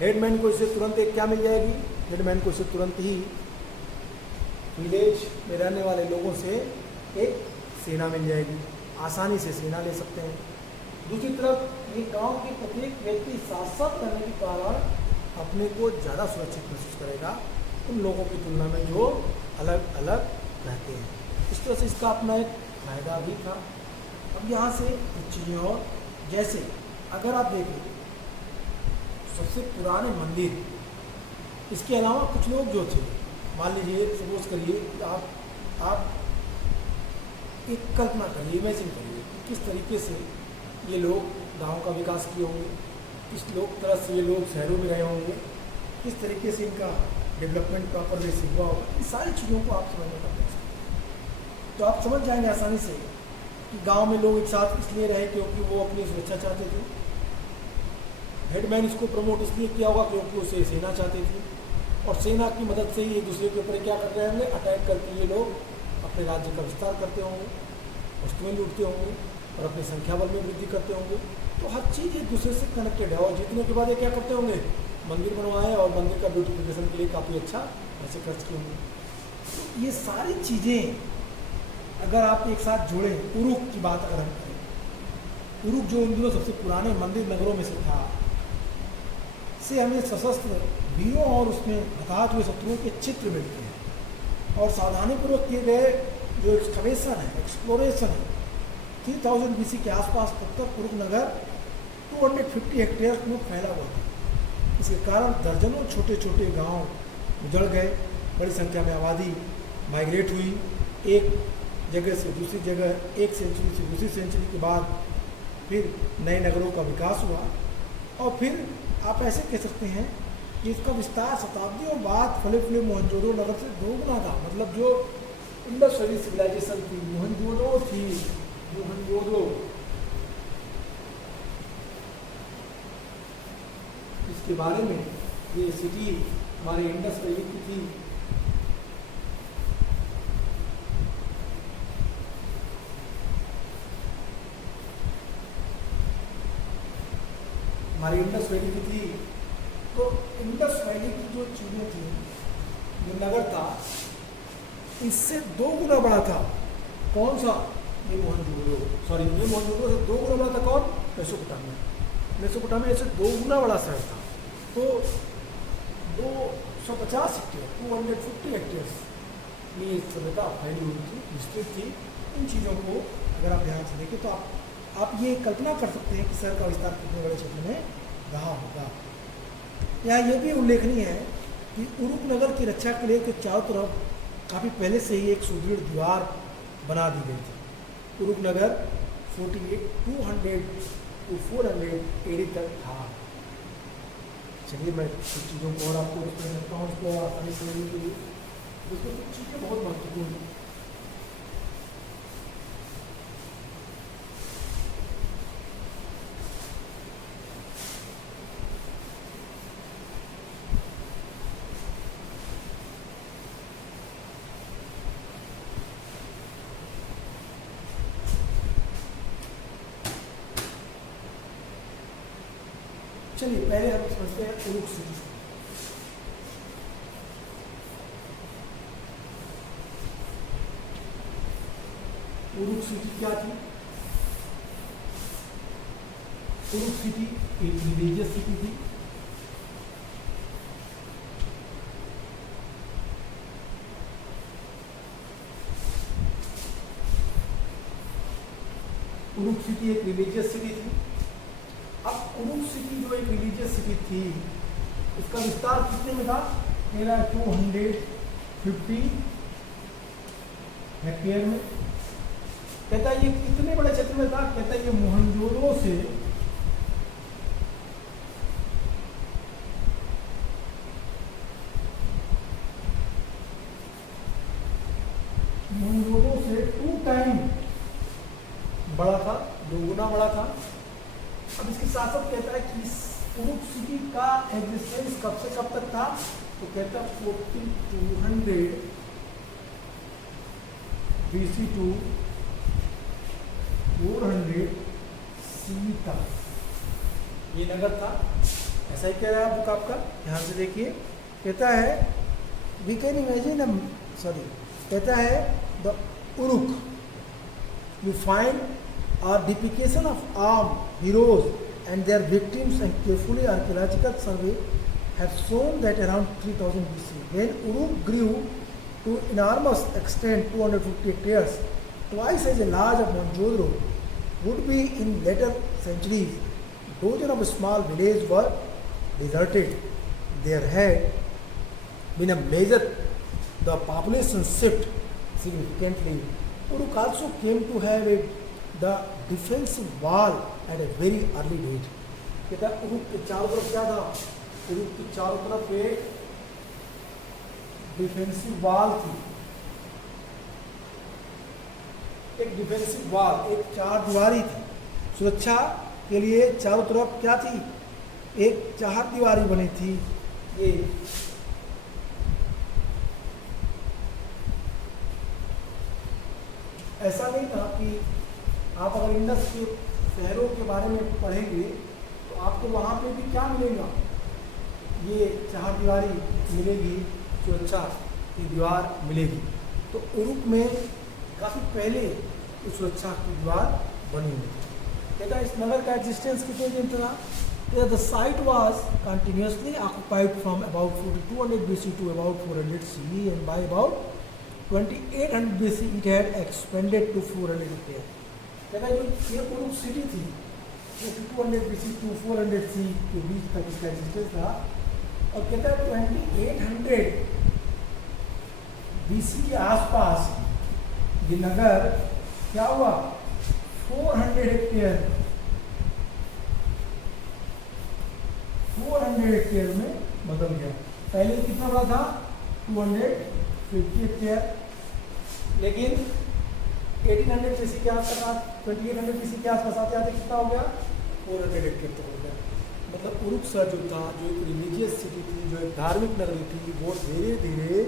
Headman को इससे तुरंत एक क्या मिल जाएगी, हेडमैन को इससे तुरंत ही विलेज में रहने वाले लोगों से एक सेना मिल जाएगी, आसानी से सेना ले सकते हैं। दूसरी तरफ ये गांव के प्रत्येक व्यक्ति साथ साथ रहने के कारण अपने को ज़्यादा सुरक्षित महसूस करेगा उन लोगों की तुलना में जो अलग अलग रहते हैं। इस तरह से इसका अपना एक फायदा भी था। अब यहाँ से कुछ चीज़ें और, जैसे अगर आप देखें सबसे पुराने मंदिर, इसके अलावा कुछ लोग जो थे, मान लीजिए सपोज करिए कि आप एक कल्पना करिए, इमेजिन करिए किस तरीके से ये लोग गांव का विकास किए होंगे, किस तरह से ये लोग शहरों में रहे होंगे, किस तरीके से इनका डेवलपमेंट प्रॉपर वे से हुआ होगा। इन सारी चीज़ों को आप समझने का प्रयास करें तो आप समझ जाएंगे आसानी से कि गांव में लोग एक साथ इसलिए रहे क्योंकि वो अपनी सुरक्षा चाहते थे। हेडमैन इसको प्रमोट इसलिए किया होगा क्योंकि उसे सेना चाहते थे, और सेना की मदद से ही एक दूसरे के ऊपर क्या कर रहे होंगे, अटैक करके ये लोग अपने राज्य का विस्तार करते होंगे, वस्तुएं लूटते होंगे और अपनी संख्या बल में वृद्धि करते होंगे। तो हर चीज़ एक दूसरे से कनेक्टेड है, और जीतने के बाद ये क्या करते होंगे, मंदिर बनवाए और मंदिर का ब्यूटिफिकेशन के लिए काफ़ी अच्छा पैसे खर्च किए होंगे। तो ये सारी चीज़ें अगर आप एक साथ जोड़ें, उरुक की बात अगर हम करें, उरुक जो इन दिनों सबसे पुराने मंदिर नगरों में से था, से हमें सशस्त्र वीरों और उसमें हताहत हुए शत्रुओं के चित्र मिलते हैं, और सावधानीपूर्वक किए गए जो एक्सकवेशन है, एक्सप्लोरेशन है, 3000 BC के आसपास तब तक उरुक नगर 250 हेक्टेयर में फैला हुआ था। इसके कारण दर्जनों छोटे छोटे गांव उजड़ गए, बड़ी संख्या में आबादी माइग्रेट हुई एक जगह से दूसरी जगह, एक सेंचुरी से दूसरी सेंचुरी के बाद फिर नए नगरों का विकास हुआ, और फिर आप ऐसे कह सकते हैं कि इसका विस्तार शताब्दियों बाद फले फूले मोहनजोदड़ो नगर से दोगुना था। मतलब जो इंडस वैली सिविलाइजेशन थी, मोहनजोदड़ो थी, मोहनजोदड़ो, इसके बारे में ये सिटी हमारे इंडस वैली की थी। हमारी इंडस वैली की थी, तो इंडस वैली की जो चीज़ें थी, जो नगर था, इससे 2 गुना बड़ा था। कौन सा? ये मोहनजोदड़ो, सॉरी ये मोहनजोदड़ो से 2 गुना बड़ा था। कौन? मेसोपोटामिया। मेसोपोटामिया से 2 गुना बड़ा शहर था। तो 250 हेक्टेयर, 250 हेक्टेयर्स में ये सभ्यता फैली हुई थी, विस्तृत थी। इन चीज़ों को अगर आप ध्यान से देखें तो आप ये कल्पना कर सकते हैं कि शहर का विस्तार कितने बड़े क्षेत्र में रहा होगा। यहाँ ये भी उल्लेखनीय है कि उरुक नगर की रक्षा के लिए के चारों तरफ काफ़ी पहले से ही एक सुदृढ़ दीवार बना दी गई थी। उरुक नगर 200 to 400 AD तक था। चलिए मैं कुछ चीज़ों को और आपको एक्सप्लेन करता हूँ, इसको आसानी से समझने के लिए। इसमें कुछ चीज़ें बहुत महत्वपूर्ण हैं। चलिए पहले हम समझते हैं उरुक सिटी। उरुक सिटी क्या थी? उरुक सिटी एक रिलीजियस सिटी थी। उरुक सिटी एक रिलीजियस सिटी थी। अब उरुक सिटी जो एक रिलीजियस सिटी थी, इसका विस्तार कितने में था? मेरा 250 हेक्टेयर में। कहता है ये कितने बड़े क्षेत्र में था? कहता है ये मोहनजोदड़ो से मोहनजोदड़ो से 2 टाइम बड़ा था, 2 गुना बड़ा था। अब इसके साथ साथ कहता है कि उरुक सिटी का एग्जिस्टेंस कब से कब तक था? तो कहता है 4200 BC to 400 CE तक ये नगर था। ऐसा ही कह रहा है बुक आपका, ध्यान से देखिए। कहता है वी कैन इमेजिन, सॉरी, कहता है the Uruk you find a depiction of armed heroes and their victims, and carefully archaeological survey have shown that around 3000 BC, when Uruk grew to enormous extent, 250 hectares, twice as large as Mohenjo-daro, would be in later centuries. Dozens of small villages were deserted. There had been a major the population shift significantly. Uruk also came to have the defensive wall at a very early date. कहता है Uruk के चारों तरफ क्या था? Uruk के चारों तरफ एक डिफेंसिव वॉल थी, एक डिफेंसिव वॉल, एक चार दीवारी थी। सुरक्षा के लिए चारों तरफ क्या थी? एक चार दीवारी बनी थी। ये ऐसा नहीं था कि आप अगर इंडस के शहरों के बारे में पढ़ेंगे तो आपको वहाँ पे भी क्या मिलेगा? ये चार दीवारी मिलेगी, सुरक्षा की दीवार मिलेगी। तो उरुक में काफ़ी पहले इस सुरक्षा की दीवार बनी हुई थी। कहता है इस नगर का एग्जिस्टेंस कितने दिन था? The site was continuously occupied from about 4200 BC to about 400 CE, and by about 2800 BC it had expanded to 400 hectares. कहता है जो ये उरुक सिटी थी, 200 BC to 400 CE के बीच तक इसका एग्जिस्टेंस था। और कहता है 2800 BC के आसपास ये नगर क्या हुआ? 400 हेक्टेयर में बदल गया। पहले कितना बड़ा था? 250 हेक्टेयर, लेकिन 1800 BC के आसपास, 2800 BC के आसपास आते आते कितना हो गया? 400 हेक्टेयर तक हो गया। मतलब उरुक शहर जो था, जो एक रिलीजियस सिटी थी, जो एक धार्मिक नगरी थी, वो धीरे धीरे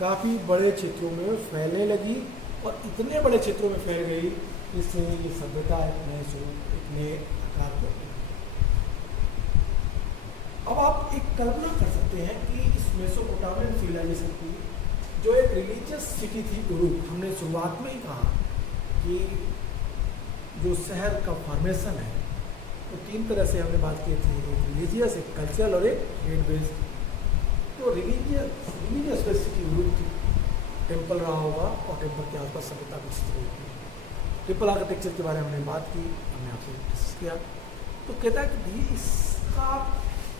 काफ़ी बड़े क्षेत्रों में फैलने लगी, और इतने बड़े क्षेत्रों में फैल गई इससे ये सभ्यता एक नए स्वरूप, एक नए आकार को। अब आप एक कल्पना कर सकते हैं कि इस मेसोपोटामियन सिविलाइजेशन की जो एक रिलीजियस सिटी थी उरुक, हमने शुरुआत में ही कहा कि जो शहर का फॉर्मेशन है तो तीन तरह से हमने बात की थी, एक रिलीजियस, एक कल्चरल और एक ट्रेड बेस्ड। तो रिलीजियस बेस्ड सिटी उरुक थी, टेम्पल रहा होगा और टेम्पल के आसपास सभ्यता विकसित हुई थी। ट्रिपल आर्किटेक्चर के बारे में हमने बात की, हमने आपसे डिस्कस किया। तो कहता है कि इसका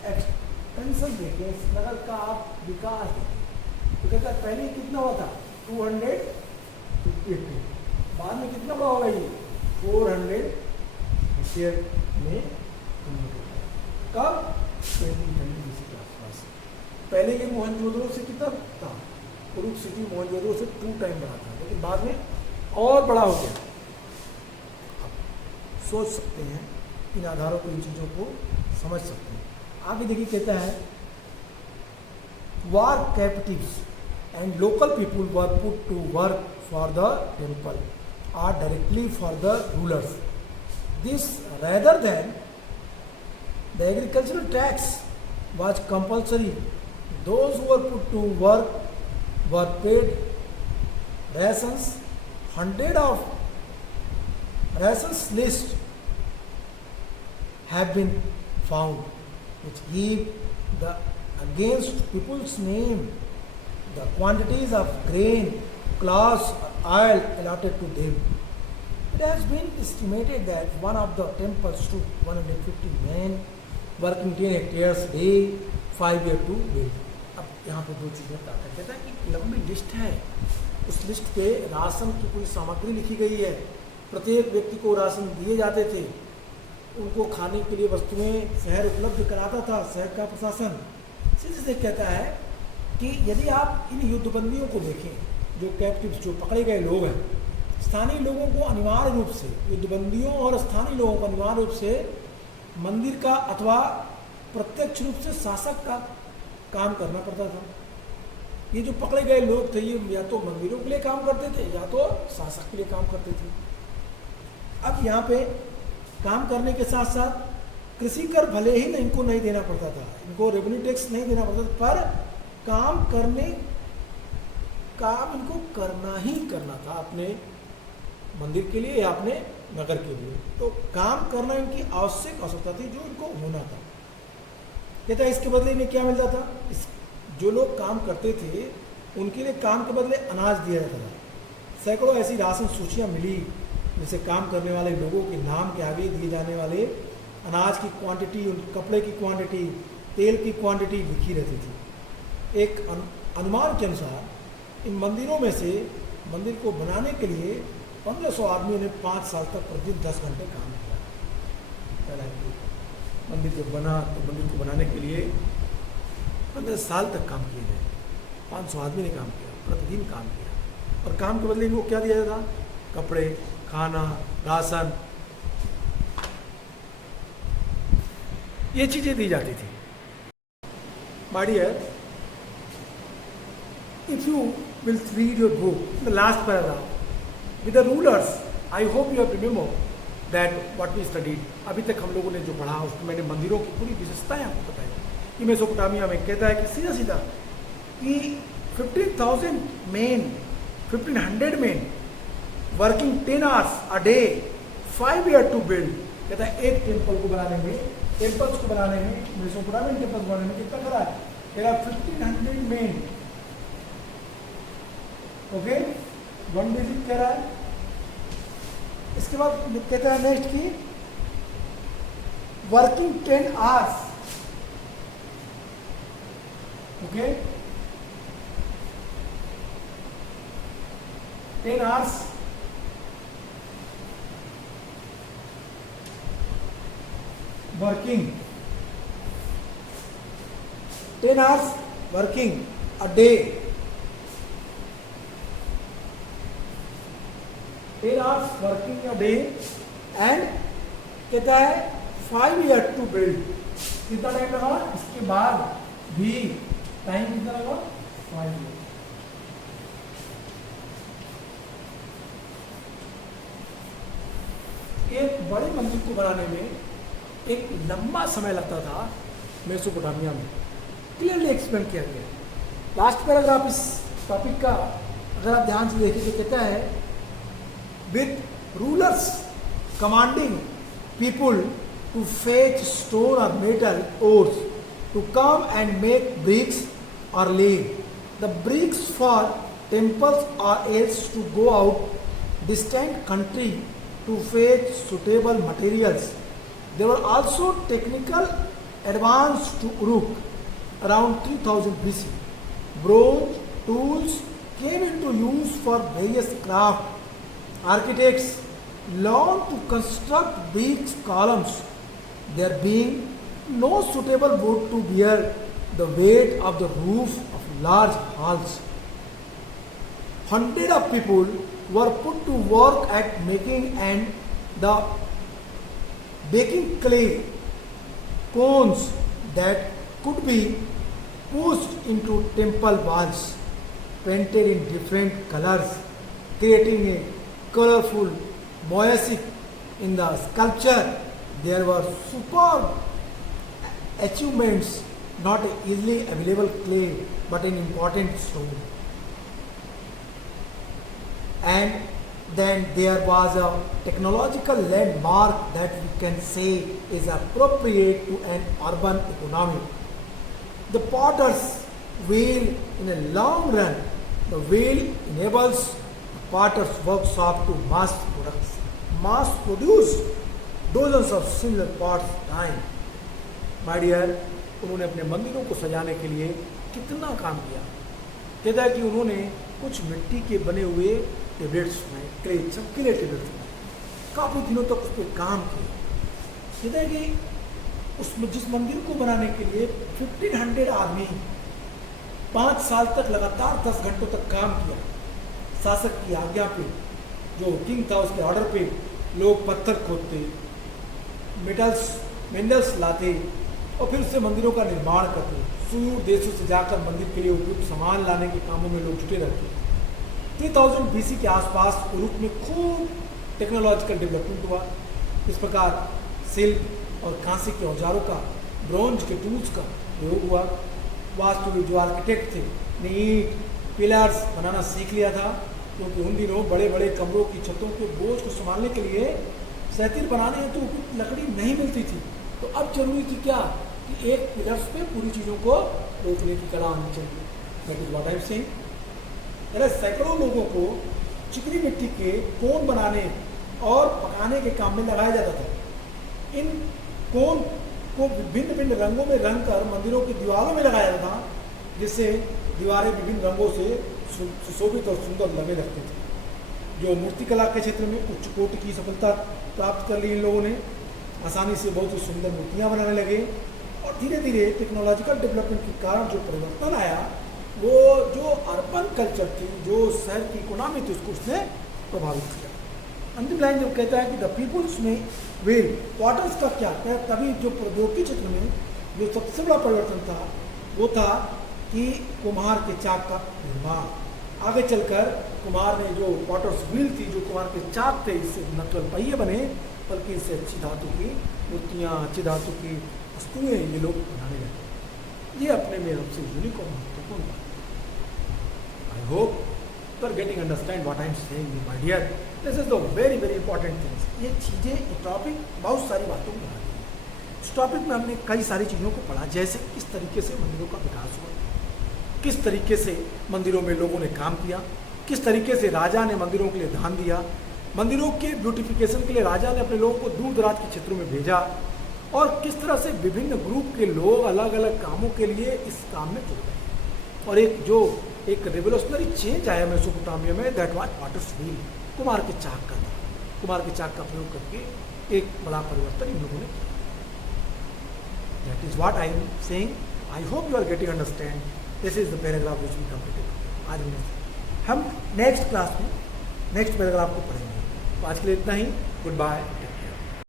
एक्सपेंशन देखें, इस नगर का आप विकास देखें। तो कहता है पहले कितना हुआ था? 250, बाद में कितना बड़ा होगा ये? 400 हेक्टेयर में कन्वर्ट होगा। कब? 2020 BC के आसपास। पहले ये मोहनजोदड़ो से कितना था? उरुक सिटी मोहनजोदड़ो से 2 टाइम बड़ा था, लेकिन बाद में और बड़ा हो गया। आप सोच सकते हैं, इन आधारों को, इन चीज़ों को समझ सकते हैं। आगे देखिए, कहता है war captives and local people were put to work for the temple or directly for the rulers. This rather than the agricultural tax was compulsory. Those who were put to work were paid rations. Hundred of rations list have been found which give the against people's name the quantities of grain, cloth, or oil allotted to them. It has been estimated that one of the temples took 150 men working 10 hectares a day, 5 years to build. अब यहाँ पे दो चीज़ें बताता है। कहता है कि लंबी लिस्ट है, उस लिस्ट पे राशन की पूरी सामग्री लिखी गई है। प्रत्येक व्यक्ति को राशन दिए जाते थे, उनको खाने के लिए वस्तुएं शहर उपलब्ध कराता था शहर का प्रशासन। सीधे कहता है कि यदि आप इन युद्धबंदियों को देखें, जो कैप्टिव्स, जो पकड़े गए लोग हैं, स्थानीय लोगों को अनिवार्य रूप से, युद्धबंदियों और स्थानीय लोगों को अनिवार्य रूप से मंदिर का अथवा प्रत्यक्ष रूप से शासक का काम करना पड़ता था। ये जो पकड़े गए लोग थे, ये या तो मंदिरों के लिए काम करते थे या तो शासक के लिए काम करते थे। अब यहाँ पे काम करने के साथ साथ कृषि कर भले ही इनको नहीं देना पड़ता था, इनको रेवेन्यू टैक्स नहीं देना पड़ता था, पर काम इनको करना ही करना था अपने मंदिर के लिए या अपने नगर के लिए। तो काम करना इनकी आवश्यक आवश्यकता थी, जो इनको होना था। कहता है इसके बदले इन्हें क्या मिलता था? जो लोग काम करते थे उनके लिए काम के बदले अनाज दिया जाता था। सैकड़ों ऐसी राशन सूचियाँ मिली जिसे काम करने वाले लोगों के नाम के आगे दिए जाने वाले अनाज की क्वांटिटी, उनके कपड़े की क्वांटिटी, तेल की क्वांटिटी लिखी रहती थी। एक अनुमान के अनुसार इन मंदिरों में से मंदिर को बनाने के लिए 1500 आदमी ने 5 साल तक प्रतिदिन 10 घंटे काम किया। पहला मंदिर जब बना तो मंदिर को बनाने के लिए 15 साल तक काम किए गए। 500 आदमी ने काम किया, प्रतिदिन काम किया, और काम के बदले इनको क्या दिया जाता? कपड़े, खाना, राशन, ये चीजें दी जाती थी। My dear, if you will read your book, the last paragraph, with the rulers, I hope you have remembered that what we studied. अभी तक हम लोगों ने जो पढ़ा उसमें मैंने मंदिरों की पूरी विशेषताएं आपको बताई कि मेसोपोटामिया में कहता है कि सीधा सीधा कि 1500 men working 10 hours a day, 5 years to build। कहता है एक टेम्पल को बनाने में, टेम्पल्स को बनाने में, मेसोपोटामियन टेम्पल्स बनाने में कितना खरा है? कहता 1500 men। ओके, 1 डिजिट कह रहा है। इसके बाद कहता है नेक्स्ट की working 10 hours। Okay, 10 hours working, 10 hours working a day, 10 hours working a day, and कहता है 5 years to build। कितना टाइम लगा? इसके बाद भी टाइम कितना लगा? 5 years। एक बड़े मंदिर को बनाने में एक लंबा समय लगता था मेसोपोटामिया में, क्लियरली एक्सप्लेन किया गया। लास्ट पैराग्राफ इस टॉपिक का अगर आप ध्यान से देखें तो कहता है with rulers commanding people to fetch stone और metal ores to come and make bricks और lay the bricks for temples or else to go out distant country to fetch suitable materials. There were also technical advance to Uruk around 3000 BC. Bronze tools came into use for various crafts. Architects longed to construct brick columns, there being no suitable wood to bear the weight of the roof of large halls. Hundreds of people were put to work at making and the baking clay cones that could be pushed into temple walls, painted in different colors, creating a colorful mosaic in the sculpture. There were superb achievements, not easily available clay, but an important stone. And then there was a technological landmark that we can say is appropriate to an urban economy. The potter's wheel in a long run. The wheel enables the potter's workshop to mass produce dozens of similar pots time. My dear, उन्होंने अपने मंदिरों को सजाने के लिए कितना काम किया। कहता है कि उन्होंने कुछ मिट्टी के बने हुए टेबलेट्स में क्ले सबके लिए टेबलेट्स में काफ़ी दिनों तक उस पर काम किया। कहता है कि उसमें जिस मंदिर को बनाने के लिए 1500 आदमी 5 साल तक लगातार 10 घंटों तक काम किया। शासक की आज्ञा पे, जो किंग था उसके ऑर्डर पे लोग पत्थर खोदते, मिनरल्स लाते और फिर उससे मंदिरों का निर्माण करते। दूर देशों से जाकर मंदिर के लिए उपयुक्त सामान लाने के कामों में लोग जुटे रहते। 3000 BC के आसपास उरुक में खूब टेक्नोलॉजिकल डेवलपमेंट हुआ। इस प्रकार शिल्प और कांसे के औजारों का, ब्रॉन्ज के टूल्स का प्रयोग हुआ। वास्तुविद जो आर्किटेक्ट थे ने ईंट पिलर्स बनाना सीख लिया था, क्योंकि उन दिनों बड़े बड़े कमरों की छतों के बोझ को संभालने के लिए सैतिर बनाने हेतु तो लकड़ी नहीं मिलती थी। तो अब जरूरी थी क्या कि एक पिलर्स पे पूरी चीज़ों को रोकने की कला आनी चाहिए। That is what I am saying. सैकड़ों लोगों को चिकनी मिट्टी के कोन बनाने और पकाने के काम में लगाया जाता था। इन कोन को विभिन्न भिन्न रंगों में रंग कर मंदिरों की दीवारों में लगाया जाता था, जिससे दीवारें विभिन्न रंगों से सुशोभित और सुंदर लगे लगते थे। जो मूर्तिकला के क्षेत्र में उच्च कोटि की सफलता प्राप्त कर ली इन लोगों ने, आसानी से बहुत ही सुंदर मूर्तियाँ बनाने लगे। और धीरे धीरे टेक्नोलॉजिकल डेवलपमेंट के कारण जो परिवर्तन आया, वो जो अर्बन कल्चर थी, जो शहर की इकोनॉमी थी, उसको उसने प्रभावित किया। अंतिम लाइन जब कहता है कि द पीपुल्स में वेल क्वार्टर्स का क्या है, तभी जो प्रौद्योगिकी क्षेत्र में जो सबसे बड़ा परिवर्तन था वो था कि कुम्हार के चाक का निर्माण। आगे चलकर कुम्हार ने जो क्वार्टर्स व्हील थी, जो कुम्हार के चाक थे, इससे न केवल पहिए बने बल्कि इससे अच्छी धातु की मूर्तियाँ, अच्छी धातु की वस्तुएँ ये लोग बनाने लगे। ये अपने में सबसे यूनिक और महत्वपूर्ण बात। I hope you are getting understand what I am saying my dear. This is the very very important things. ये चीज़ें, ये टॉपिक बहुत सारी बातों को बना रही है। इस टॉपिक में हमने कई सारी चीज़ों को पढ़ा, जैसे किस तरीके से मंदिरों का विकास हुआ, किस तरीके से मंदिरों में लोगों ने काम किया, किस तरीके से राजा ने मंदिरों के लिए दान दिया, मंदिरों के ब्यूटिफिकेशन के लिए राजा ने अपने लोगों को दूर दराज के क्षेत्रों में भेजा, और किस तरह से विभिन्न ग्रुप के लोग अलग अलग कामों के लिए इस काम में जुड़ गए। और एक रेवोल्यूशनरी चेंज आया मेसोपोटामिया में, दैट वाज वाटर्स व्हील, कुम्हार के चाक का था। कुम्हार के चाक का प्रयोग करके एक बड़ा परिवर्तन इन लोगों ने किया। That is what I am saying. I hope you are getting understand. This is the paragraph which we completed. आज हम नेक्स्ट क्लास में नेक्स्ट पैराग्राफ को पढ़ेंगे। तो आज के लिए इतना ही। Good bye.